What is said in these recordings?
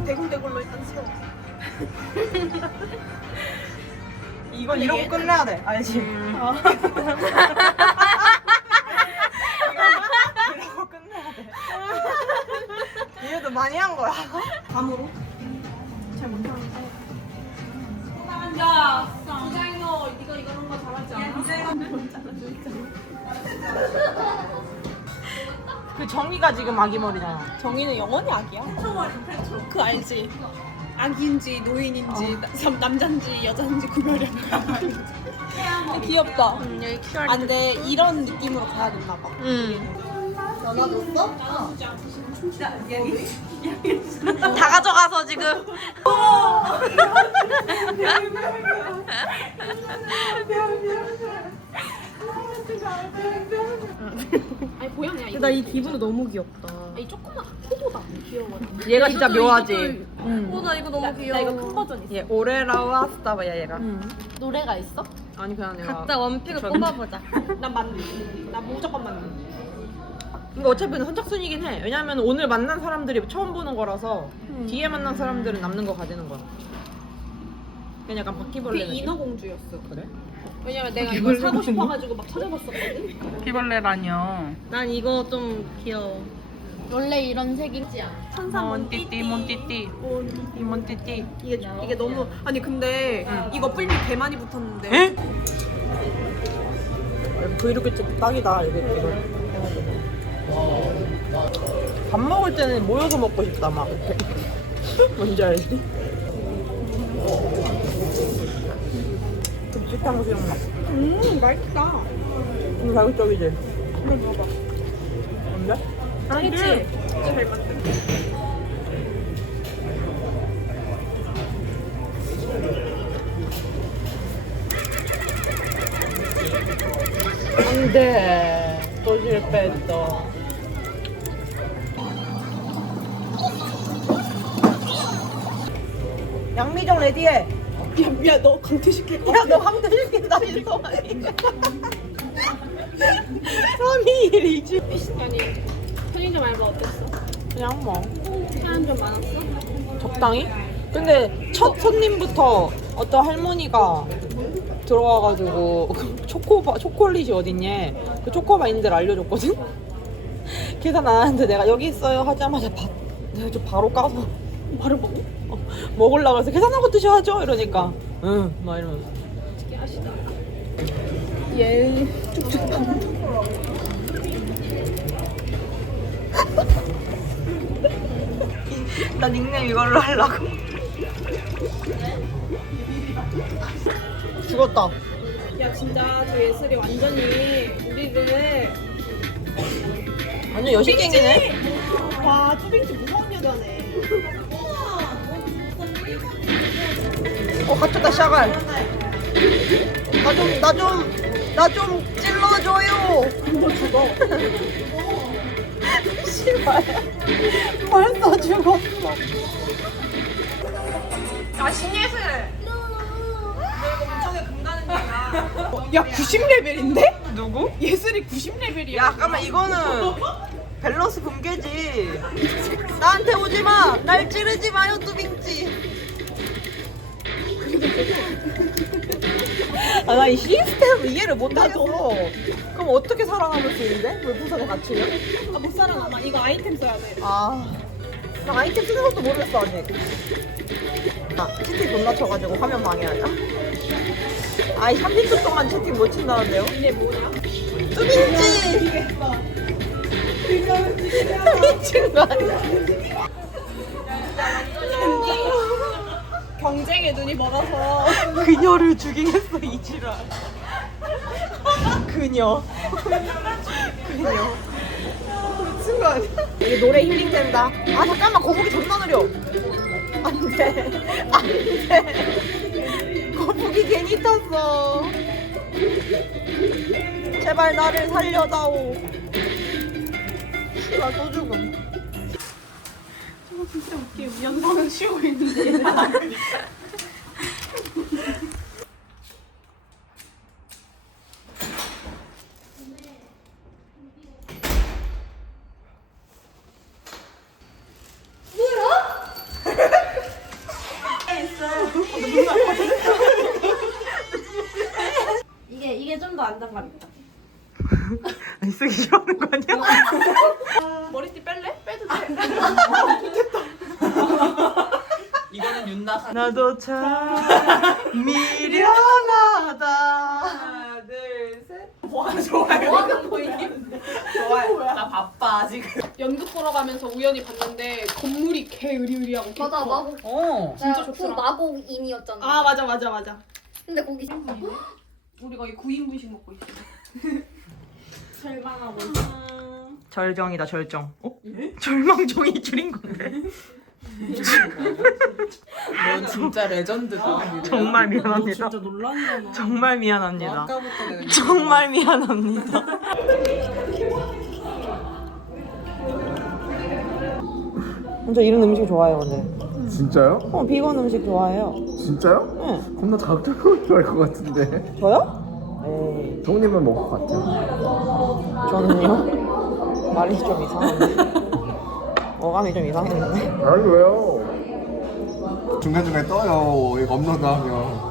그냥 대굴대굴로 일단 세워. 이건 이러고 끝내야 돼. 알지? 아. 이러고 끝내야 돼. 얘도 많이 한 거야. 감으로. 잘 못 하는데. 야, 부장너 이거 이런 거 잘하지 않아? 그 정의가 지금 아기 머리잖아. 정의는 영원히 악이야. 그 알지? 악인지 노인인지 남, 남잔지 여잔지 구별이 안 가. 귀엽다. 여기 아, 근데 이런 느낌으로 가야 됐나 봐. 응. 다다 가져가서 지금. 아니 고양이야 이거. 나이 기분이 너무 귀엽다. 아니 조금만 포도다 귀여워. 얘가 진짜 묘하지. 어, 나 이거 너무 귀여워. 나 이거 큰 버전 있어. 얘 오레라와 스타바야 얘가. 노래가 있어? 아니 그냥 내가. 각자 원픽을 전- 뽑아보자. 난 맞는. 나 무조건 맞는. 이거 어차피 선착순이긴 해. 왜냐면 오늘 만난 사람들이 처음 보는 거라서 뒤에 만난 사람들은 남는 거 가지는 거야. 그냥 약간 그 바퀴벌레. 느낌? 인어공주였어. 그래? 왜냐면 내가 이거 사고 싶어가지고 막 찾아봤었거든. 바퀴벌레라뇨. 난 이거 좀 귀여워. 원래 이런 색이지 않아. 천사 몬띠띠 몬띠띠 이 몬띠띠. 이게 이게 너무 아니 근데 이거 뿔미 개 많이 붙었는데. 에? 브이로그 찍 딱이다 이거 이거. 밥 먹을 때는 모여서 먹고 싶다 막. 뭔지 알지? 급식탕수육 맛. 음 맛있다. 좀 자극적이지? 한번 먹어봐. 뭔데? 짱이지? 진짜 잘 만든. 안돼 또 실패했어 양미정 레디해 야, 야, 너 강퇴시킬 거 야너 황태 시킨다 이거 3위 1위지. 아니 편의점 알바 어땠어? 그냥 뭐. 사람 좀 많았어? 적당히? 근데 첫 손님부터 어떤 할머니가 들어와가지고 그 초코바 초콜릿이 어딨냐? 그 초코바 있는 데를 알려줬거든? 계산 안 하는데 내가 여기 있어요 하자마자 바, 내가 좀 바로 까서 바로 먹어? 어, 먹으려고 해서 계산하고 드셔야죠 이러니까. 응막 이러면서. 얘 쭉쭉 밥. 나 닉네임 이걸로 하려고. 죽었다. 야 진짜 저 예슬이 완전히 우리를 완전 여신갱이네. 와 쭈빙지 무서운 어 갇혔다 샤갈. 나 좀 나 좀 나 좀 찔러줘요. 너 죽어. 씨발. 벌써 죽었어. 야 신예슬. 너 이거 엄청에 금 가는 거야. 야 90레벨인데? 누구? 예슬이 90레벨이야. 야 잠깐만 이거는 밸런스 붕괴지. 나한테 오지 마. 날 찌르지 마요 뚜빙지 아 나 이 시스템 이해를 못하겠어 그럼 어떻게 살아남을 수 있는데? 물풍선에 갇히면? 아, 못 살아남아 이거 아이템 써야 돼 아, 나 아이템 쓰는 것도 모르겠어 아직. 아, 채팅 존나 쳐가지고 화면 방해하자. 아이 30분 동안 채팅 못 친다는데요? 이게 뭐냐? 뚜빈지! 미친 거 아니야? 경쟁에 눈이 멀어서 그녀를 죽이겠어 이 지랄. 그녀. 그녀. 미친 거 아니야? 이게 노래 힐링 된다. 아 잠깐만 거북이 존나 느려. 안돼. 안돼. 거북이 괜히 탔어. 제발 나를 살려다오. 나또 죽음. 진짜 웃겨. 연방은 쉬고 있는데 안정감 있다. 아니 쓰기 싫어하는 거 아니야? 머리띠 뺄래? 빼도 돼. 이거는 윤나가 나도 참 미련하다. 하나, 둘, 셋. 와, 좋아요. 뭐 하는 거임? 좋아요. 나 바빠 지금. 연극 보러 가면서 우연히 봤는데 건물이 개 으리으리하고 맞아. 마곡 어. 진짜 나 좋더라. 그 마곡인이었잖아 아, 맞아, 맞아, 맞아. 근데 거기 우리 거의 9인분씩 먹고 있어. 절망하고 있어. 절정이다 절정. 어? 절망종이 줄인 건데. 넌 진짜 레전드다. 정말 미안합니다. 진짜 놀란다. 정말 미안합니다. 아까부터 내가 정말 미안합니다. 저 이런 음식 좋아해요, 근데. 진짜요? 어, 비건 음식 좋아해요. 진짜요? 응. 겁나 자극적으로 좋아할 것 같은데 저요? 에이, 정님은 먹을 것 같아요 저는요? 말이 좀 이상한데. 어감이 좀 이상했는데. 아니 왜요? 중간중간에 떠요 이거 업로드 하면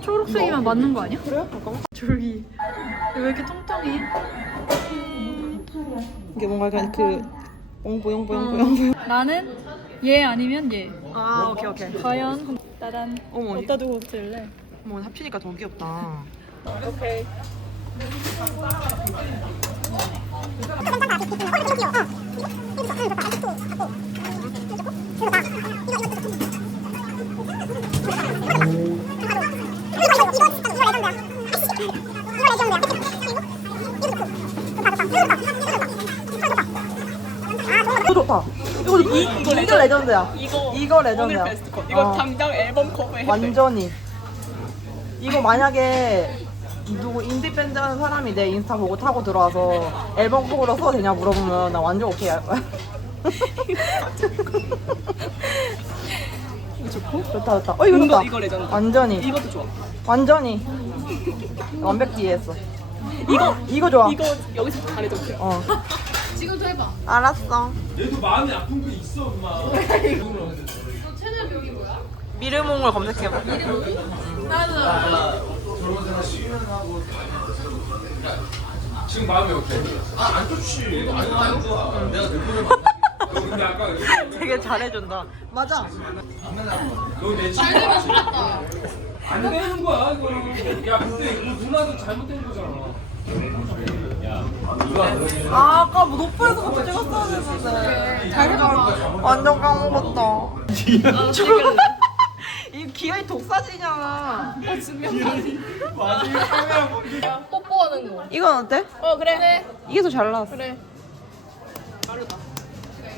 초록색이면 맞는 거 아니야? 그래요? 잠깐만. 줄기. 왜 이렇게 통통해? 이게 뭔가 약간 그, 뽕뽀용뽀용뽀용. 나는 얘 아니면 얘. 아, 오케이, 오케이. 과연 따단. 어머, 어디다 두고 들래? 어머, 합치니까 더 귀엽다. 오케이. 이거 좋다. 이거 이, 이거 레전드. 레전드야. 이거, 이거 레전드야. 오늘 베스트 컷. 이거 어. 당장 앨범 커버해. 완전히. 이거 만약에 누구 인디 밴드 하는 사람이 내 인스타 보고 타고 들어와서 앨범 곡으로 써도 되냐 물어보면 나 완전 오케이 할 거야. 좋고? 좋다 좋다. 어 이거 이거, 좋다. 이거 레전드. 완전히 이것도 좋아. 완전히 완벽히 이해했어. 이거 이거 좋아. 이거 여기서 잘해줘. 어. 지금도 해봐. 알았어. 얘도 마음이 아픈 게 있어, 엄마. 채널 명이 뭐야? 미르몽을 검색해봐. 지금 마음이 어때? 아, 안 좋지. 안 좋아, 안 좋아. 내가 대표를 근데 아까 되게 잘해준다. 맞아. 너내 친구 되면 좋겠다. 안 되는 거야, 이거는. 야, 근데 이거 누나도 잘못된 거잖아. 아, 아까 뭐 노프에서 같이 찍었어야 됐는데. 잘 완전 까먹었다. 이 기아이 독사지잖아. 뽀뽀하는 거. 이건 어때? 어 그래. 이게 더 잘 나왔어. 그래. 다르다.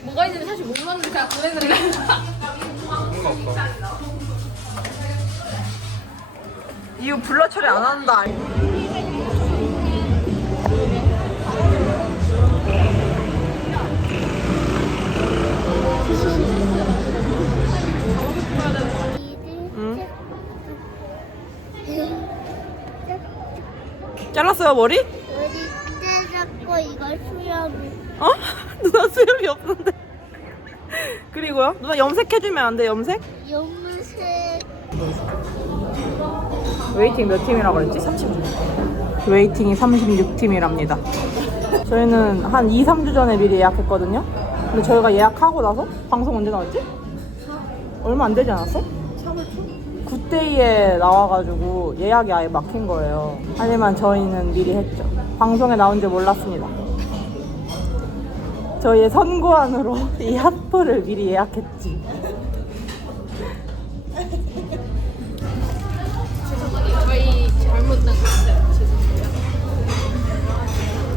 뭐가 있는지 사실 그냥 보내드릴래. 이거 블러 처리 안 한다. 잘랐어요 머리? 우리 떼잡고 이걸 수염이 어? 누나 수염이 없는데. 그리고요? 누나 염색해주면 안 돼, 염색? 염색 웨이팅 몇 팀이라고 그랬지? 36. 웨이팅이 36팀이랍니다. 저희는 한 2, 3주 전에 미리 예약했거든요. 근데 저희가 예약하고 나서 방송 언제 나왔지? 얼마 안 되지 않았어? 3월 초? 굿데이에 나와가지고 예약이 아예 막힌 거예요. 하지만 저희는 미리 했죠. 방송에 나온 줄 몰랐습니다. 저희의 선고안으로 이 핫플을 미리 예약했지. 저희 잘못된 거 있어요.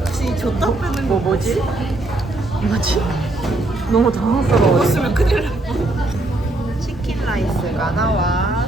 혹시 줬다 빼는 거 뭐지? 뭐지? 너무 당황스러워. 먹었으면 큰일 날 치킨 라이스가 나왔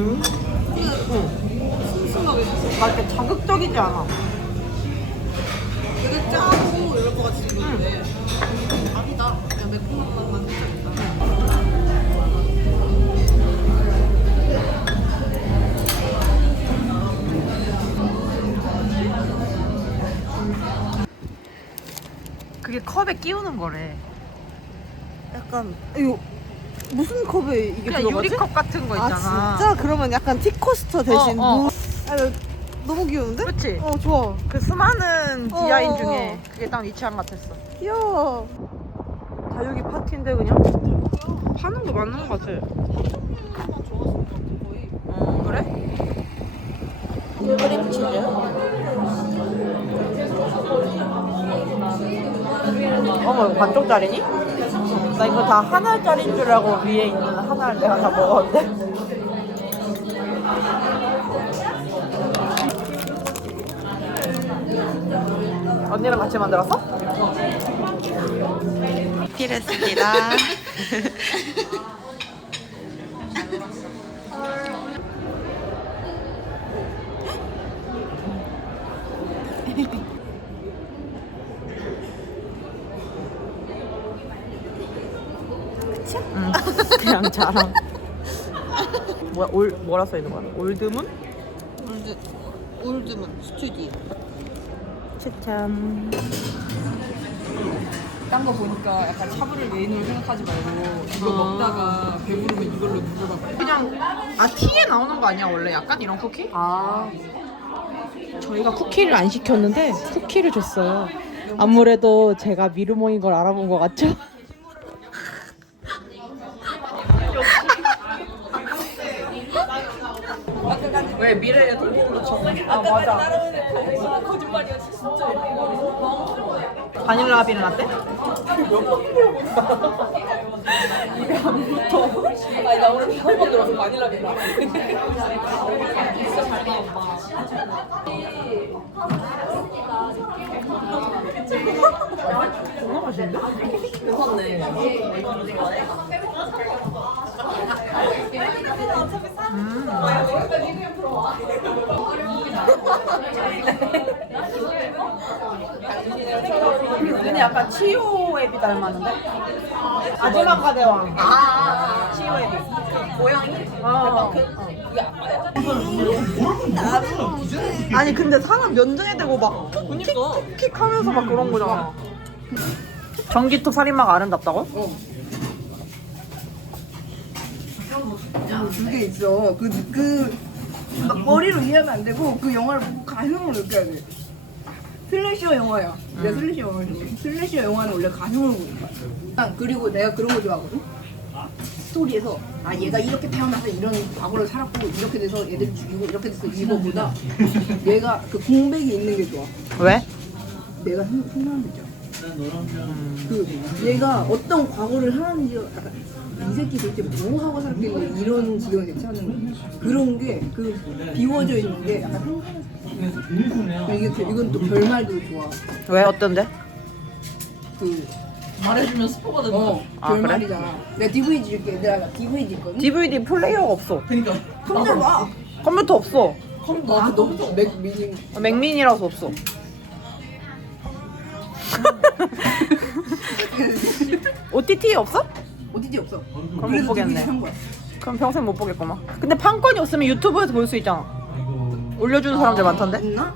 음. 슴슴하게 막 이렇게 자극적이지 않아. 되게 짜고 이럴 것 같이 생겼는데 아니다. 그냥 매콤한 맛만 살짝 있다. 그게 컵에 끼우는 거래. 약간 이거 무슨 컵에 이게 그냥 들어가지? 유리컵 같은 거 있잖아. 아 진짜? 그러면 약간 티코스터 대신 어, 어. 물. 아, 나 너무 귀여운데? 그치? 어 좋아. 그 수많은 어, 디아인 어, 중에 어. 그게 딱네 취향 같았어. 귀여워. 다육이 파티인데 그냥 파는 거 맞는 거 같아. 어 그래? 어머 이거 반쪽짜리니? 나 이거 다 하나짜리인 줄 알고 위에 있는 하나를 내가 다 먹었는데. 언니랑 같이 만들었어? 필했습니다. 그냥 자랑. 뭐야, 올, 뭐라 써 있는 거야? 올드문? 올드 올드문 스튜디오. 추천. 딴 거 보니까 약간 차브를 메인으로 생각하지 말고 이거 먹다가 배부르면 이걸로 누르라고. 그냥 아 티에 나오는 거 아니야 원래 약간 이런 쿠키? 아 저희가 쿠키를 안 시켰는데 쿠키를 줬어요. 아무래도 제가 미루몽인 걸 알아본 것 같죠? 쳐? 아 맞아. 거짓말이야 진짜. 바닐라 아비는 어때? 아니 나 오늘 처음 들어서 바닐라 비라. 정말 맛있는데? 괜찮네. 근데 약간 치오 앱이 닮았는데? 아즈만가 대왕. 아, 치오 앱이. 고양이? 어. 아니 근데 사람 면전에 대고 막 킥킥킥 하면서 막 그런 거잖아. 전기톱 살인마가 아름답다고? 그게 있어. 그, 그, 막 머리로 이해하면 안 되고, 그 영화를 보고 가슴으로 느껴야 돼. 슬래셔 영화야. 내가 슬래셔 영화를 좋아해. 슬래셔 영화는 원래 가슴으로 보니까. 아, 그리고 내가 그런 거 좋아하거든? 스토리에서, 아, 얘가 이렇게 태어나서 이런 과거를 살았고, 이렇게 돼서 애들 죽이고, 이렇게 돼서 이거보다, 얘가 그 공백이 있는 게 좋아. 왜? 내가 생- 생각하는 거 있잖아. 그 얘가 어떤 과거를 하는지 약간 이 새끼 도대체 뭐 하고 살겠네 이런 지경을 괜찮은 그런 게 그 비워져 있는 게 약간 이게 그- 이건 또 결말도 좋아 왜 어떤데? 그 말해주면 스포가 된다. 어, 아, 결말이잖아 내가 DVD 줄게 얘들아 DVD 있거든 DVD 플레이어가 없어. 그러니까 컴퓨터 봐 컴퓨터 없어. 아, 너무 맥 미닝 맥민이라서 없어. OTT 없어? OTT 없어 못 그래서 보겠네. 거야 그럼 평생 못 보겠구만. 근데 판권이 없으면 유튜브에서 볼 수 있잖아. 올려주는 사람들 많던데? 있나?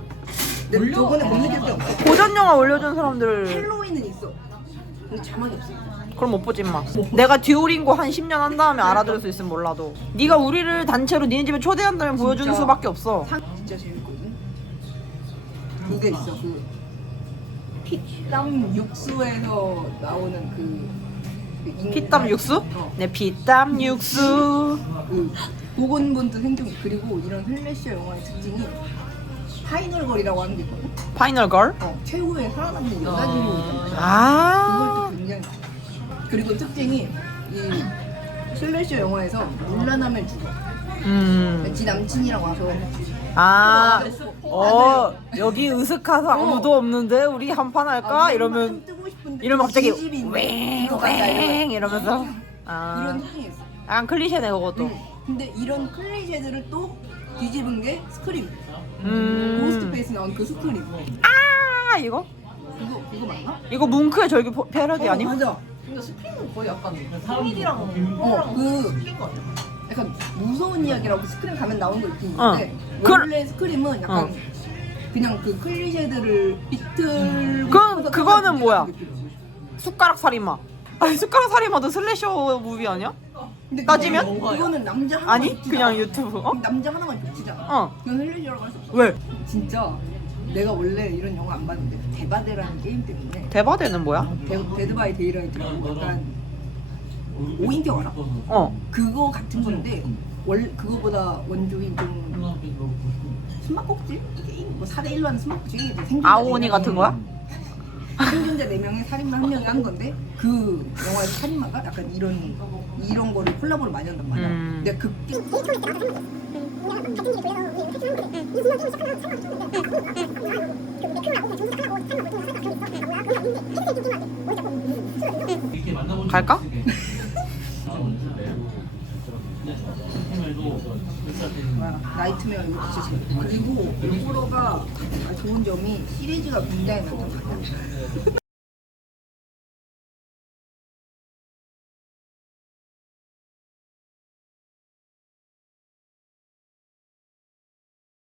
저번에 못 느꼈을 때 없어 고전 영화 올려주는 사람들 헬로윈은 있어 근데 자막이 없어 그럼 못 보지 마. 내가 듀오링고 한 10년 한 다음에 알아들을 수 있으면 몰라도. 네가 우리를 단체로 니네 집에 초대한다면 보여주는 진짜. 수밖에 없어. 상 진짜 재밌거든. 그게 있어. 그 피땀 육수에서 나오는 그, 그 피땀 육수? 어. 네, 피땀 육수. 그 고군분투 생존 그리고 이런 슬래셔 영화의 특징이 파이널걸이라고 하는 게 있거든. 파이널 걸? 어, 최후에 살아남는 여자 주인공 있잖아. 아. 굉장히 그리고 특징이 이 슬래셔 영화에서 물러나면 죽어. 음. 지 남친이랑 와서 아. 어, 여기 으슥해서 아무도 없는데 우리 한판 할까? 아, 이러면 뜨고 싶은데 이러면 갑자기 이 집이 있네. 웽 이거 가자, 이거. 웽 이러면서 아. 이런 특징이 있어. 약간 클리셰네 그것도. 응. 근데 이런 클리셰들을 또 뒤집은 게 스크림. 음. 고스트페이스 나온 그 스크림. 아 이거? 그거 그거 맞나? 이거 뭉크의 절규 포- 패러디 아니? 맞아. 근데 스크림은 거의 약간 코미디랑 어, 그 약간 무서운 이야기라고 그 스크림 가면 나오는 거 있긴 어. 있는데 그- 원래 스크림은 약간 어. 그냥 그 클리셰들을 비틀고 그- 싶어서 그거는 뭐야? 숟가락 살인마. 아니 숟가락 살인마도 슬래셔 무비 아니야? 근데 따지면? 그거는- 그거는 남자 하나만 아니 겹치잖아. 그냥 유튜브. 어? 남자 하나만 겹치잖아. 어. 그건 헬리시라고 할 수 없어. 왜? 진짜 내가 원래 이런 영화 안 봤는데 그 데바데라는 게임 때문에 대바대는 뭐야? 데, 데드 바이 데이라이트라고 약간 오인격 알아? 어. 그거 같은 건데 원 그거보다 원조인 좀 숨바꼭질 뭐 4대 1로 하는 숨바꼭질 아오니 네 같은 거야? 생존자 4명에 살인마 한 명이 한 건데 그 영화에서 살인마가 약간 이런 이런 거를 콜라보를 많이 한단 말이야. 음. 근데 그 갈까? 나이트메어 이거 진짜 재밌어. 그리고 호러가 좋은 점이 시리즈가 굉장히 많단 말이야.